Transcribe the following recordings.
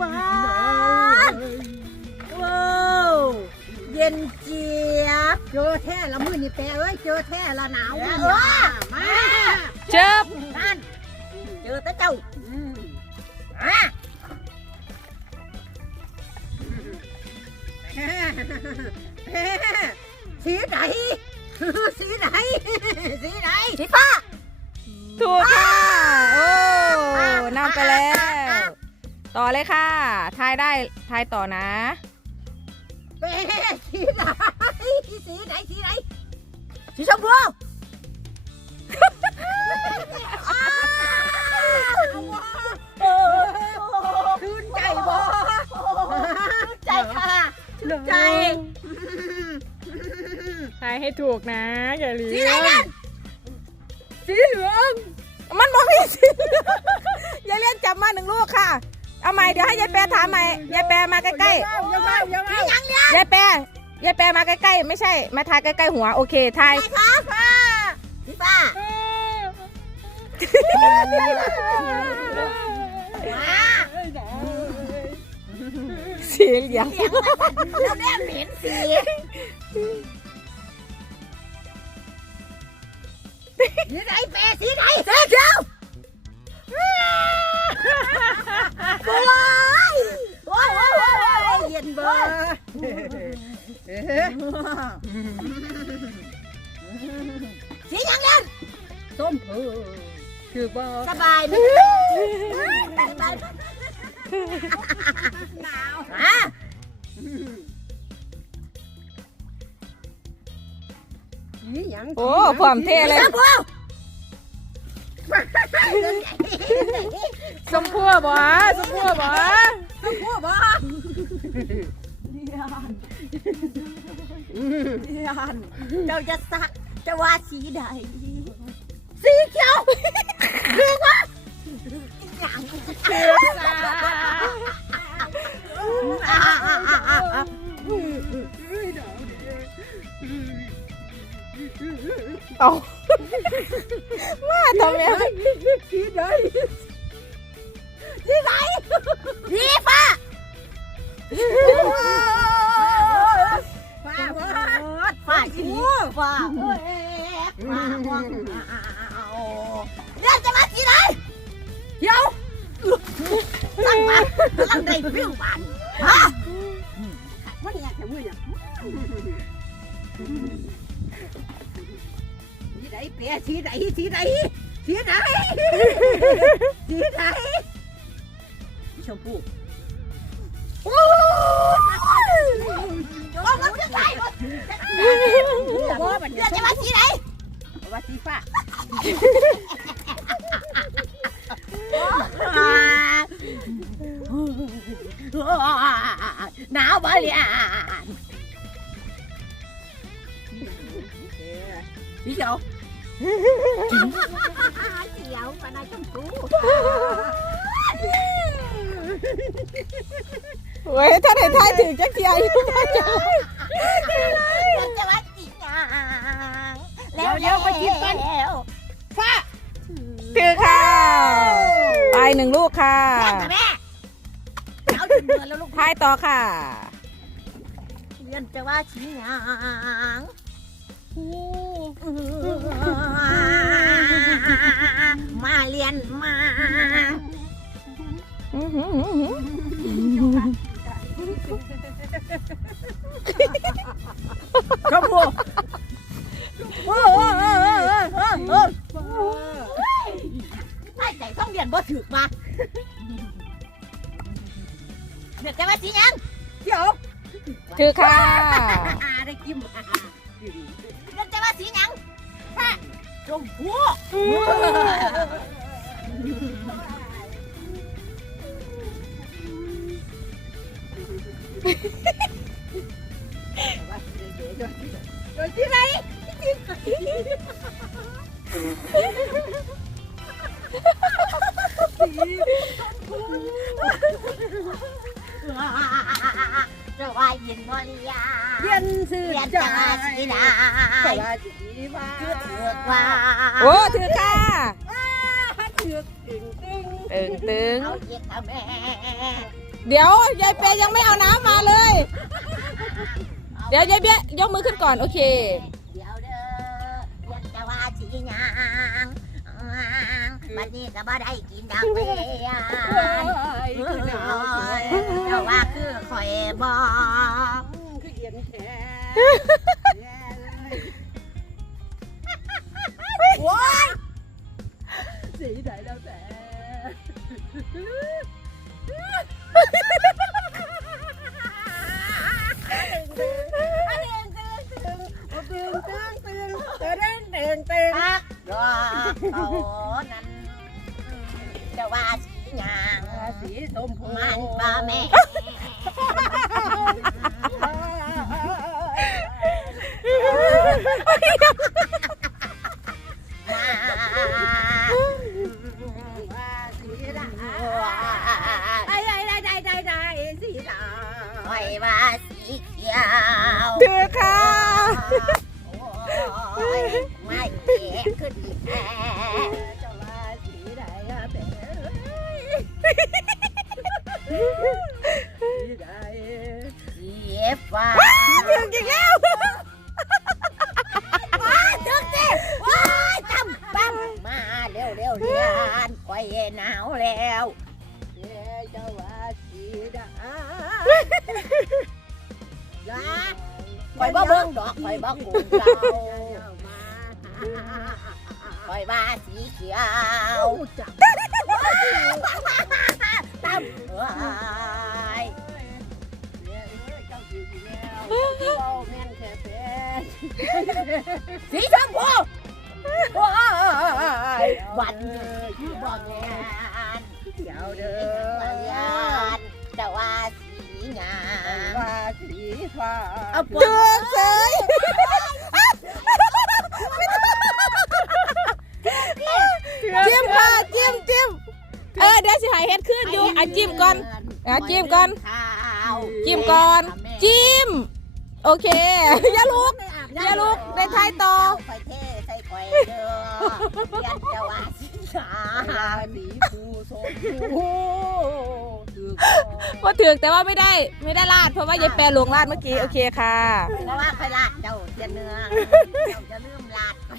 ป้าดว้าวเย็นเจี๊ยบเจอแท้ละมือนี่แปะเอ้ยเจอแท้ละหนาวเออมาเจิบนั่นเจอแต่เจ้าอืมอะสีไหนสีไหนสีไหนสีฟ้าถูกค่ะ โอ้นำไปแล้ว ต่อเลยค่ะ ทายได้ทายต่อนะเป๊ะสีไหนสีไหนสีไหนสีชมพูชื่นใจบ่ชื่นใจค่ะชื่นใจทายให้ถูกนะอย่าลืมสีไหนนั่นสีเหลือง มันบอกมีสีอย่าเล่นจับมาหนึ่งลูกค่ะ เอาใหม่เดี๋ยวให้ยายแปรถามใหม่ยายแปรมาใกล้ยังไงยังไงยังไงๆยายแปรยายแปรมาใกล้ๆไม่ใช่ มาทายใกล้ๆหัวโอเคทายครับพี่ป้ามาสีเหลืองแล้วแม่เหม็นสีสีไหนเป๊ะสีไหนสีเขียว โอ้ยโอ้ยโอ้ยโอ้ยเย็นเบอร์สียังเล่นส้มเออคือบ่สบายไหมสบายหนาวอะโอ้พร้อมเท่เลย สมพัวบ่สมพัวบ่ต้องพูดบ่เจ้าจะสักจะว่าสีใด สีเขียวคือว่าหยังเอา มาทำไมสีใดสีไหนสีฟ้าฟ้าฟ้าสีฟ้าเอ้ยฟ้าฟ้าเรียกจะมาสีไหนเดี๋ยวตั้งมาตั้งได้ฟิวบานฮะมันอยากจะมือเนี่ยสี ไหนเปียสีไหนสีไหนสีไหนสีไหนชมพูโอ้ยโอ้มันจะไหนมันโอ้มันจะมาสีไหนว่าสีฟ้าหนาวบ่เลยอะสีเขียว เขียวปานายชมพูเว้ยถ้าได้ทายถึงจะเทียอยู่มาจ้ะจะว่าจีนางแล้วเดี๋ยวไปคิดกันแล้วฟ้าถือค่ะ ไปหนึ่งลูกค่ะแม่แม่เอาถึงเมือแล้วลูกทายต่อค่ะเรียนจะว่าจีนาง ยวจะมาจีนังเดี๋ยวถือค่ะได้กิมเดี๋ยวจะมาสีนังฮะชมพูโดยที่ไหนจ ยินบ่ลียาเย็นสื่อเรียนใจจะว่าสีนาสวัสดีว่าคือเถือกว่าโอ้ถือค่ะเถือกตึงตึงตึงตึงเอาเย็ดเอาแม่เดี๋ยวยายเปยยังไม่เอาน้ำมาเลย เดี๋ยวยายเบี้ยยกมือขึ้นก่อนโอเค บัดนี้ก็บ่ได้กินดอกเบี้ยเจ้าว่าคือข่อยบ่คือเอียนแขนโว้ยสีไหนแล้วแต่ตึงตึงตึงตึงตึงตึงตึงพักรอเขานั้นจะ มันบ่แม่ สีไหนสีฟ้าเดืออีกแล้วว้าถึงสิว้าจำปั๊มมาเร็วเร็วเรียนคอยหนาวแล้วเจ้าว่าสีดานะคอยบ่เบิ่งดอกคอยบ่กูเก่าคอยว่าสีเขียวตั้ มเอ้ยสีชมพูโอ้ยวันนี้บอกแม่นเดี๋ยวเด้เรียอนแต่ว่าสีหยางว่าสีฟ้าเอาเดือเฉย เออเดี๋ยวสิหายเฮ็ดขึ้นอยู่อะจิ้มก่อนอะจิ้มก่อนจิ้มก่อนจิ้มโอเคอย่าลุกอย่าลุกได้ทายต่อไปเทใส่ไข่เด้อเรียนแต่ว่าสีหยางสีฟูชมพูถือว่าถึกแต่ว่าไม่ได้ไม่ได้ลาดเพราะว่ายายแปรลงลาดเมื่อกี้โอเคค่ะเพราะว่าไปลาดเจ้าจะเนื้องเจ้าจะลืมลาดไป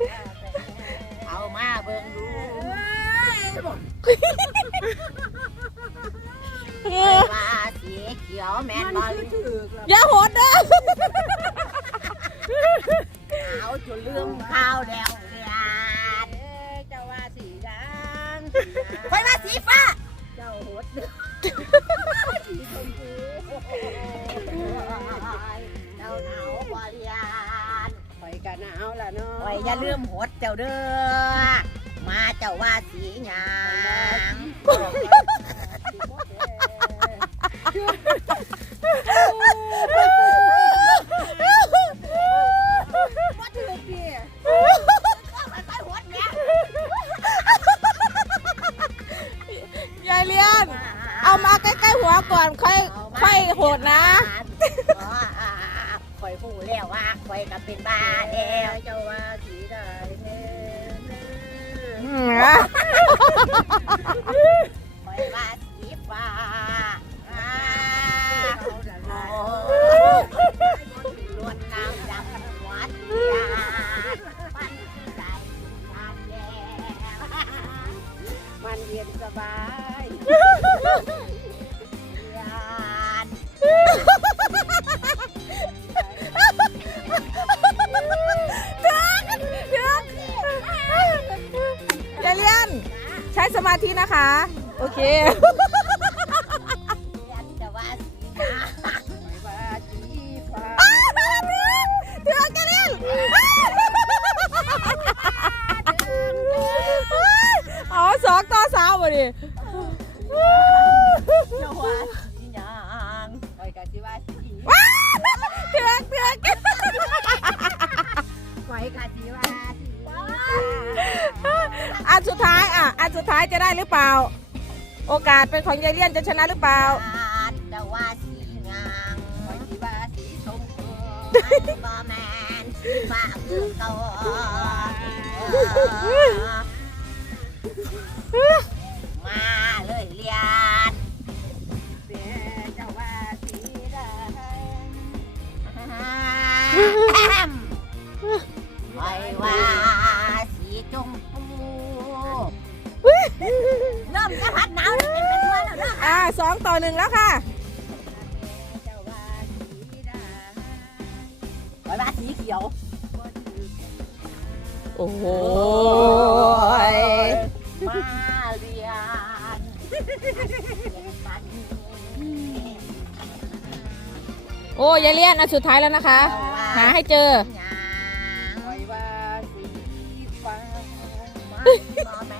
เอา มาเบิ่งดูว่าสีเขียวแมนบอลถือแล้วอย่าโหดเด้อขาวจนลืมข้าวแล้วเรียนเจ้าว่าสีดางไปว่าสีฟ้า เจ้าหดสีชมพูเจ้าหนาวบอลยาน กันเอาล่ะเนาะไว้อย่าลืมหดเจ้าเด้อ มาเจ้าว่าสีหยาง หูแล้วว่าคอยกับเป็นบ้าแล้วเจ้าว่าสีได้แน่อืมอะคอยว่าสีฟ้าอ่าเอาละโอ้ลวนน้ำดำวัดยาปันใจยานแดงมันเย็นสบาย มาธินะคะ โอเคยันจะว่าสีนาว่าสีฟ้าเถือกกันเล่นอ๋อสองต่อสามวะดิจะว่าสียางไปกันที่ว่าสีเถือกเถือกไปกันที่ว่าสีฟ้า อันสุดท้ายอะอันสุดท้ายจะได้หรือเปล่า โอกาสเป็นของยายเลี่ยนจะชนะหรือเปล่ามไม่ว่าสีเลยเรียนเสียจะฮ่าฮัมฮัม เริ่มจะพัดหนาวแล้วเป็นเป็นวันแล้วเด้ออ่าสองต่อหนึ่งแล้วค่ะไว้ว่าสีเขียว โอ้โหมาเรียนโอ้ยายเลี่ยนอันสุดท้ายแล้วนะคะ หาให้เจอไว้ว่าสีฟ้ามา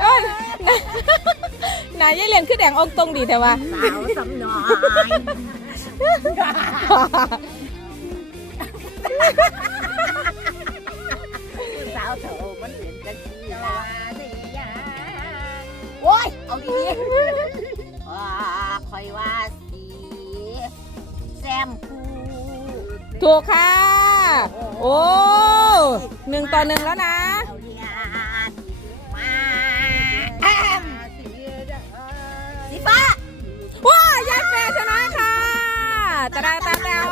เอ้ยไหนายยายเลี่ยนคือแดงองค์ตรงดีแต่ว่า สาวสำน้อยสาวเถอะมันเป็นจังสีลาเดียโอ้ย เอาดีๆว่าคอยว่าสีแซมพูถูกค่ะ โอ้หนึ่งต่อหนึ่งแล้วนะ แอมสีฟ้าว้ายายแฟร์ชนะค่ะตาดาตาแตว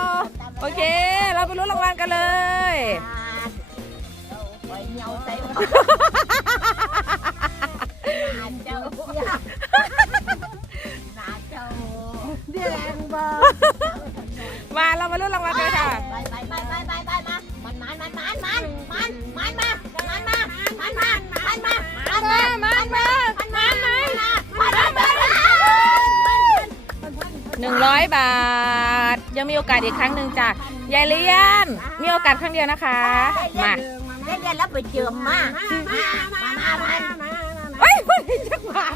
โอเค เราไปลุ้นรางวัลกันเลยคอยเหนียวใส่หมดนาเจ้านาเจ้าเดียงบ่มาเรามาลุ้นรางวัลกันค่ะไปไ100 บาท ยังมีโอกาสอีกครั้งหนึ่งจากยายเลี้ยน มีโอกาสครั้งเดียวนะคะ มาเลี้ยันแล้วไปเจอมามามามาเฮ้ยคนเห็นจังหวะ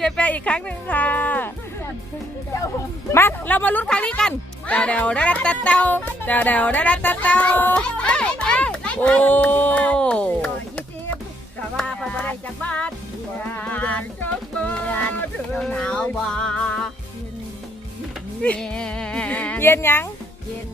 ยายแปอีกครั้งหนึ่งค่ะ มา เรามาลุ้นครั้งนี้กันเดาเดาดาดาเดาเดาเดาดาดาเดาโอ้ยี่สิบกต่ว่าพอได้จากบ้าน จ้าหนาวบ่เย็นยัง เย็น